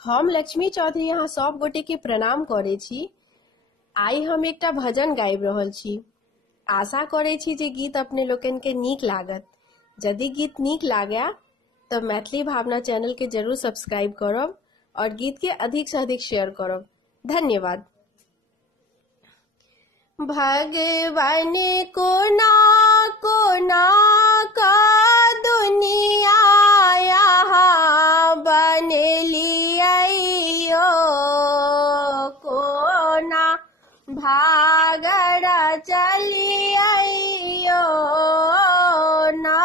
हम लक्ष्मी चौधरी यहाँ सब गोटे के प्रणाम करे छी। आई हम एकटा भजन गाबि रहल छी। आशा करे छी जे गीत अपने लोकन के नीक लागत। यदि गीत नीक लागे तो मैथिली भावना चैनल के जरूर सब्सक्राइब करब और गीत के अधिक से अधिक शेयर करब। धन्यवाद। भगवान कोना कोना का दुनिया यहाँ बनलियो, कोना भागड़ चलियो ना।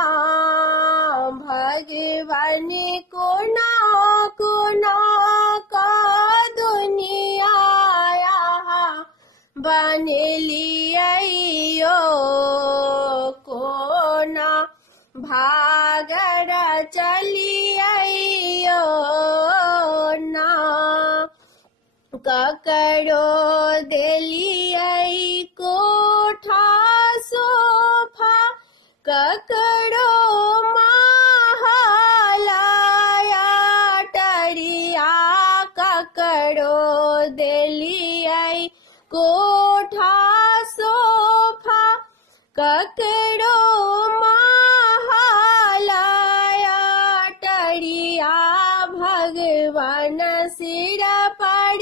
भगवान कोना कोना का दुनिया यहाँ बनलियो, कोना भागड़ चलियो ना। ककरो देलियै कोठा सोफा, ककरो महलाया टरिया, ककरो देलियै कोठा सोफा, ककरो महलाया टरिया। भगवान सिर पर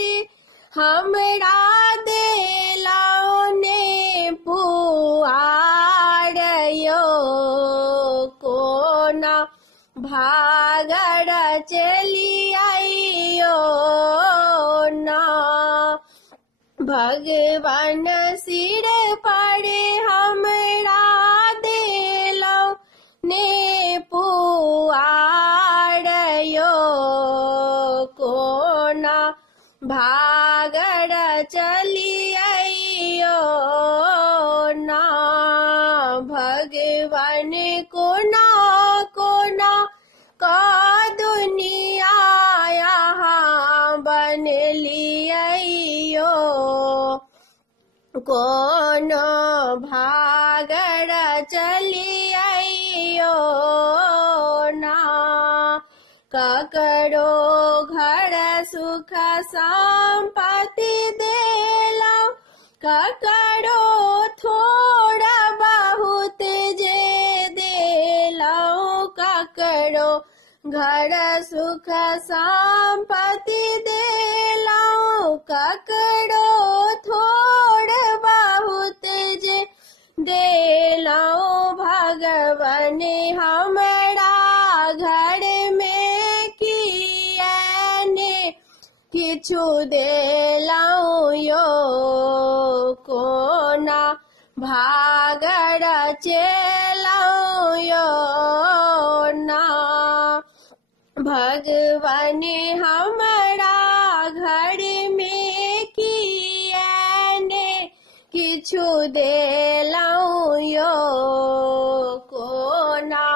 हमरा देलौ ने पुआर यो, कोना भागड़ चलियो ना। भगवान सिर पर हमरा देलौ ने पुआर यो, कोना भागड़ चलियो ना। भगवान कोना कोना का दुनिया यहाँ बनलियो, कोनो भागड़ चलियो ना। ककरो घर सुख संपत्ति देलौ, ककरो थोड़ा बहुत जे देलौ, ककरो घर सुख संपत्ति देलौ, ककरो थोड़ा बहुत जे देलौ। भगवान हमरा घर में कियाने किछु देलौ यो, कोना भागड़ चलौ यो ना। भगवान हमरा घर में कियाने किछु देलौ यो, कोना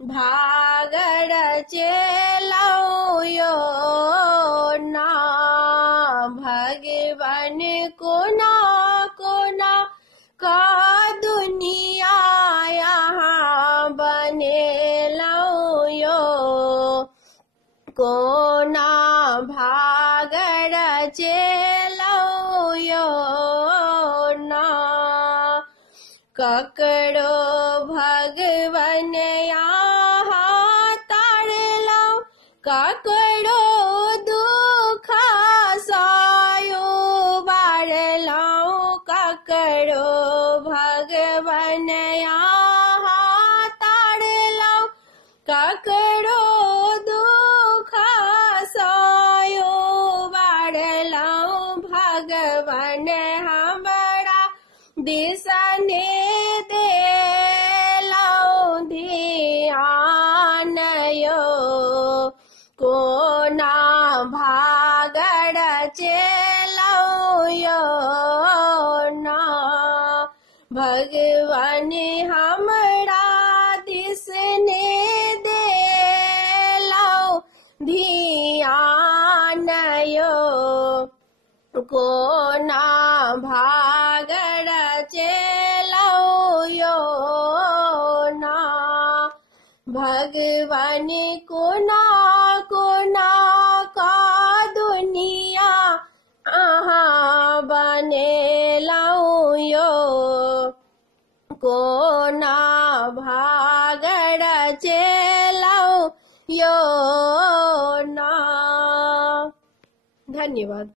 भागड़ चलौ यो ना। भगवान कोना कोना का दुनिया यहाँ बनेलौ यो, कोना भागड़ चलौ यो ना। ककरो भगवान यहाँ तारलौ, ककरो दुख सायो बारलौ, ककरो भगवान यहाँ तारलौ, ककरो दुख सायो बारलौ। भगवान हमरा दिसने देलौ ध्यान यो, कोना भागड़ चलौ यो ना। भगवान हमरा दिसने देलौ ध्यान यो, कोना भागड़ चलौ यो ना। भगवान कोना कोना भागड़ चेलौ यो ना। धन्यवाद।